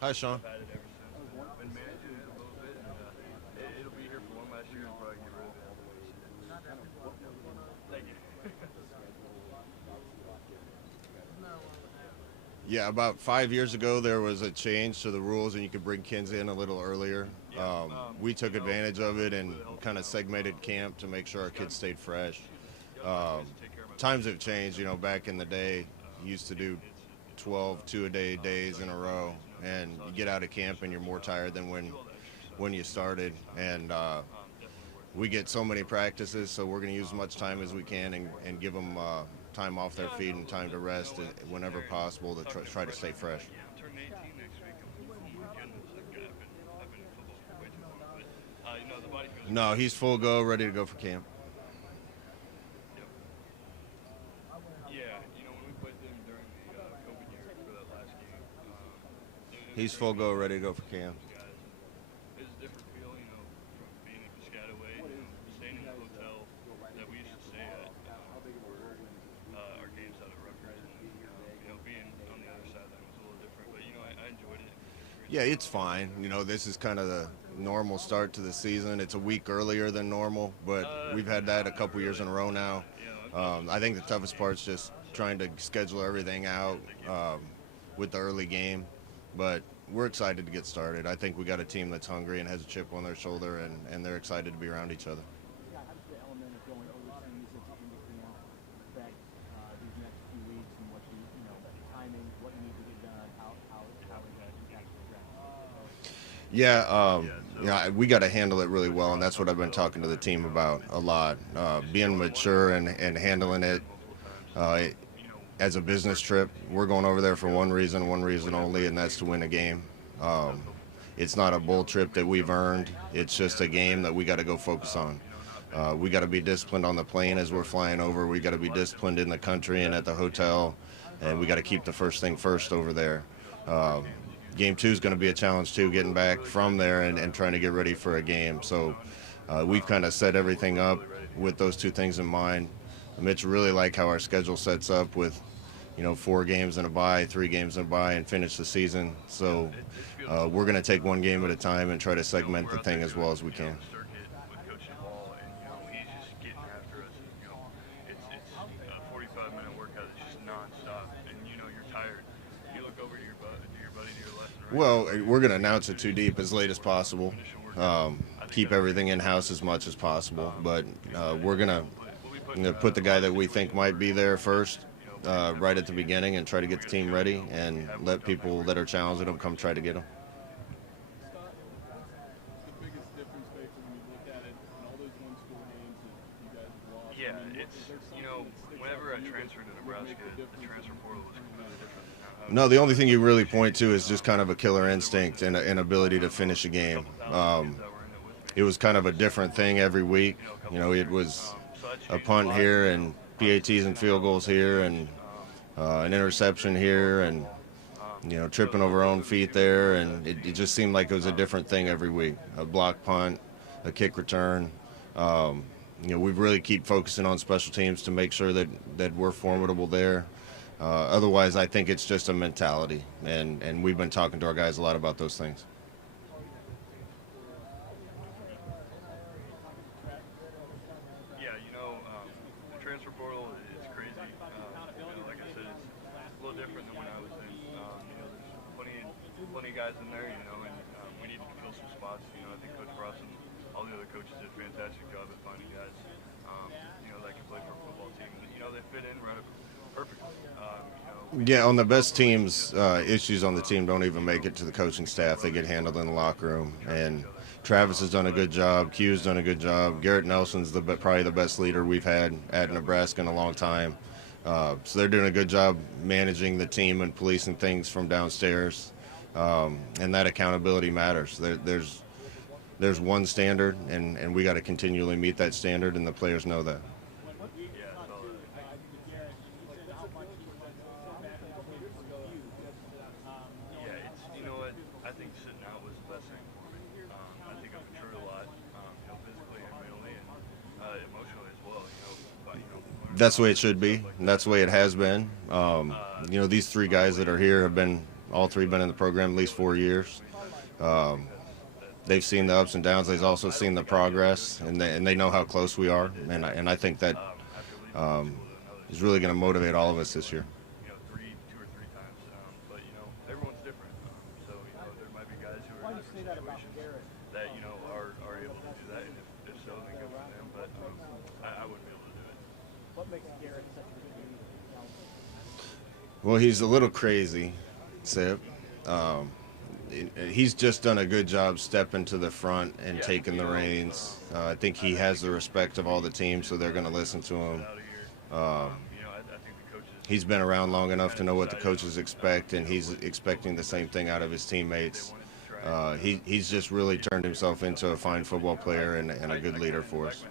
Hi, Sean. I've had it ever since. And I've been managing it a little bit, and it'll be here for one last year and probably get rid of it after this. Thank you. Yeah, about 5 years ago, there was a change to the rules, and you could bring kids in a little earlier. Yeah. We took advantage of it and With a healthy kind of amount, segmented camp to make sure our just got kids stayed fresh. got to find ways to take care of my Times body. have changed. Back in the day, you used to do It's all 12 two-a-day days in a row, and you get out of camp and you're more tired than do all the extra stuff. when you started. And Definitely worth it. we get so many practices, so we're going to use as much time as we can and give them time off their feet and time to rest whenever possible to try to stay fresh. I'm turning 18 next week. Oh my goodness, I've been in football for way too long. But the body feels No, great. he's full go, ready to go for camp. Yep. Yeah, when we played them during the COVID year for that last game, it was He's a full great go, meeting ready to go with for camp. those guys. And it was a different feel, from being in Piscataway, staying in the hotel that we used to stay at. Our games out at Rutgers, and being on the other sideline was a little different. But I enjoyed it. It's a great Yeah, time. it's fine. This is kind of the normal start to the season. It's a week earlier than normal, but we've had that a Not couple years really. in a row now. Most of I us think are the toughest part's just trying to schedule everything out with the early game. But we're excited to get started. I think we got a team that's hungry and has a chip on their shoulder, and they're excited to be around each other. Yeah, how does the element of going overseas into camp affect these next few weeks and what timing, what you need to get done, how is that impacting the draft? Yeah, so we got to handle it really well, and that's what I've been talking to the team about a lot. Being mature and handling it multiple times. uh, as a business trip. We're going over there for one reason only, and that's to win a game. Um, it's not a bull trip that we've earned. It's just a game that we got to go focus on. We got to be disciplined on the plane as we're flying over. We got to be disciplined in the country and at the hotel, and we got to keep the first thing first over there. Um, Game two is going to be a challenge too, getting back from there and trying to get ready for a game. So we've kind of set everything up with those two things in mind. Mitch really like how our schedule sets up with 4 games and a bye, 3 games and a bye, and finish the season. So It feels we're going to take one game at a time and try to segment we're the out there thing as doing well as we can. the circuit with Coach Ball, and he's just getting after us. And, it's a 45-minute workout that's just nonstop, and you're tired. You look over to your buddy to your left and right. Well, we're going to announce it too deep as late as possible. Initial workout. I think Keep that's everything in house as much as possible, but we're going to we'll be putting put the guy that we think situations might be there first right at the team. beginning and try to get the team ready and let people that are challenging them come try to get them. Scott, what's the biggest difference maker when you look at it in all those one-score games that you guys have lost? Yeah, I mean, it's is there something that sticks out whenever to I you that transferred to would Nebraska, make the the difference transfer in portal was coming completely out? different than how No, the only thing you really appreciate point to is just kind of a killer instinct and an ability to finish a game. couple thousand kids that were in it with It me. was kind of a different thing every week. A couple It years. was So that a changed punt lot. here and PATs and field goals here and an interception here and tripping over our own feet there, and it just seemed like it was a different thing every week. A block punt, a kick return. We really keep focusing on special teams to make sure that we're formidable there. Otherwise, I think it's just a mentality, and we've been talking to our guys a lot about those things. Yeah, the transfer portal is crazy. Like I said, it's a little different than when I was in. There's plenty of guys in there, and we need to fill some spots. I think Coach Ross and all the other coaches did a fantastic job at finding guys, that can play for a football team. They fit in right perfectly. Yeah, on the best teams, issues on the team don't even make it to the coaching staff. They get handled in the locker room. And Travis has done a good job. Q's done a good job. Garrett Nelson's probably the best leader we've had at Nebraska in a long time. So they're doing a good job managing the team and policing things from downstairs. And that accountability matters. There's one standard, and we got to continually meet that standard, and the players know that. Yeah, I saw that. Yeah, you know what? I think sitting out was the best thing for me. I think I've matured a lot, physically and mentally and emotionally as well. That's the way it should be, and that's the way it has been. These 3 guys that are here have been All three been in the program at least 4 years. Um, they've seen the ups and downs. They've also seen the progress, and they know how close we are. And I think that is really going to motivate all of us this year. Two or three times. But everyone's different. So there might be guys who are in different situations that are able to do that, and if so, then good for them. But I wouldn't be able to do it. What makes Garrett such a good leader? Well, he's a little crazy, Sip. He's just done a good job stepping to the front and taking the reins. I think he has the respect of all the teams, so they're going to listen to him. I think the coaches. He's been around long enough to know what the coaches expect, and he's expecting the same thing out of his teammates. He's just really turned himself into a fine football player and a good leader for us.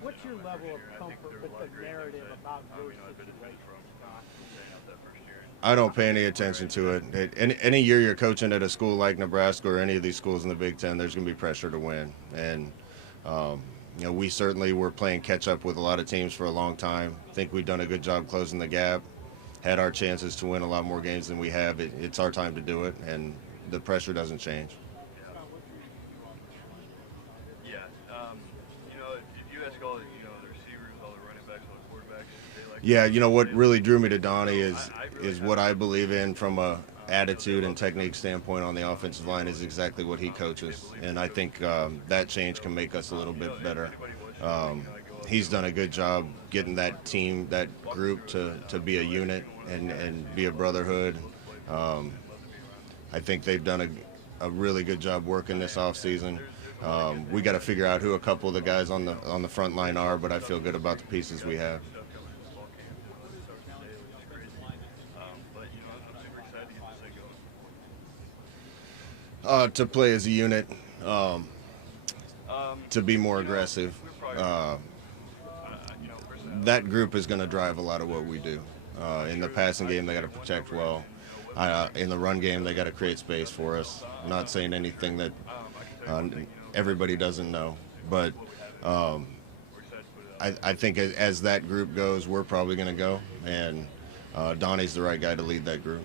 What's your level of comfort with the narrative about your situation, Scott? I don't pay any attention to it. Any year you're coaching at a school like Nebraska or any of these schools in the Big Ten, there's going to be pressure to win. And, we certainly were playing catch up with a lot of teams for a long time. I think we've done a good job closing the gap, had our chances to win a lot more games than we have. It's our time to do it, and the pressure doesn't change. Yeah. If you ask all the receivers, all the running backs, all the quarterbacks, they like. Yeah, what really drew me to Donnie is what I believe in from a attitude and technique standpoint on the offensive line is exactly what he coaches, and I think that change can make us a little bit better. He's done a good job getting that team, that group to be a unit and be a brotherhood. I think they've done a really good job working this offseason. We got to figure out who a couple of the guys on the front line are, but I feel good about the pieces we have. To play as a unit, to be more aggressive. That group is going to drive a lot of what we do. In the passing game, they got to protect well. In the run game, they got to create space for us. I'm not saying anything that everybody doesn't know, but I think as that group goes, we're probably going to go, and Donnie's the right guy to lead that group.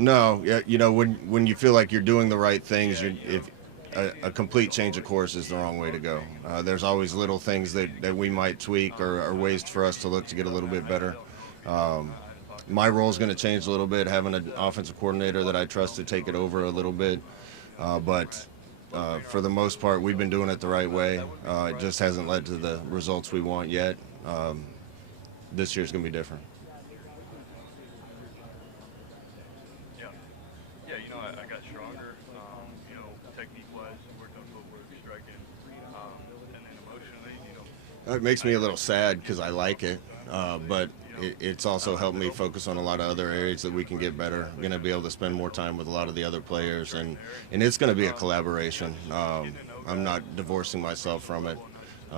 No, when you feel like you're doing the right things, if a complete change of course is the wrong way to go. There's always little things that we might tweak or ways for us to look to get a little bit better. My role is going to change a little bit, having an offensive coordinator that I trust to take it over a little bit. But for the most part, we've been doing it the right way. It just hasn't led to the results we want yet. This year's going to be different. I got stronger, technique-wise, worked on footwork, striking, and then emotionally, It makes me a little sad because I like it, but it's also helped me focus on a lot of other areas that we can get better. I'm going to be able to spend more time with a lot of the other players, and it's going to be a collaboration. I'm not divorcing myself from it.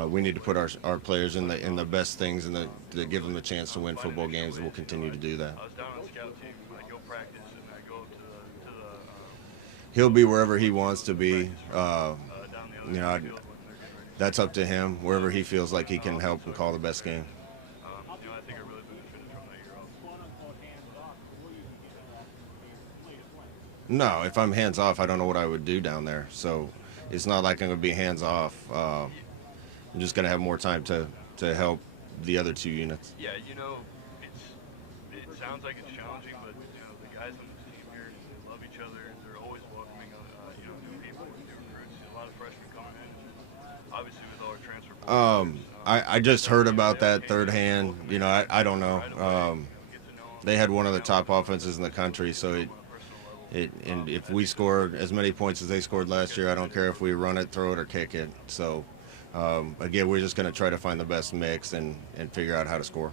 We need to put our players in the best things and to give them the chance to win football games, and we'll continue to do that. I was down on the scout team. I go practice and I go up to the He'll be wherever he wants to be. down the other field when they're getting ready. That's up to him, wherever he feels like he can help and call the best game. I think I really benefited from that year off. No, if I'm hands off, I don't know what I would do down there. So it's not like I'm going to be hands off. I'm just going to have more time to help the other two units. Yeah, it sounds like it's challenging, but the guys on this team here, they love each other. They're always welcoming, new people, new recruits. A lot of freshmen coming in. Obviously, with all our transfer portal. I just heard about that third hand. I don't know. They had one of the top offenses in the country, so and if we scored as many points as they scored last year, I don't care if we run it, throw it, or kick it. So again, we're just going to try to find the best mix and figure out how to score.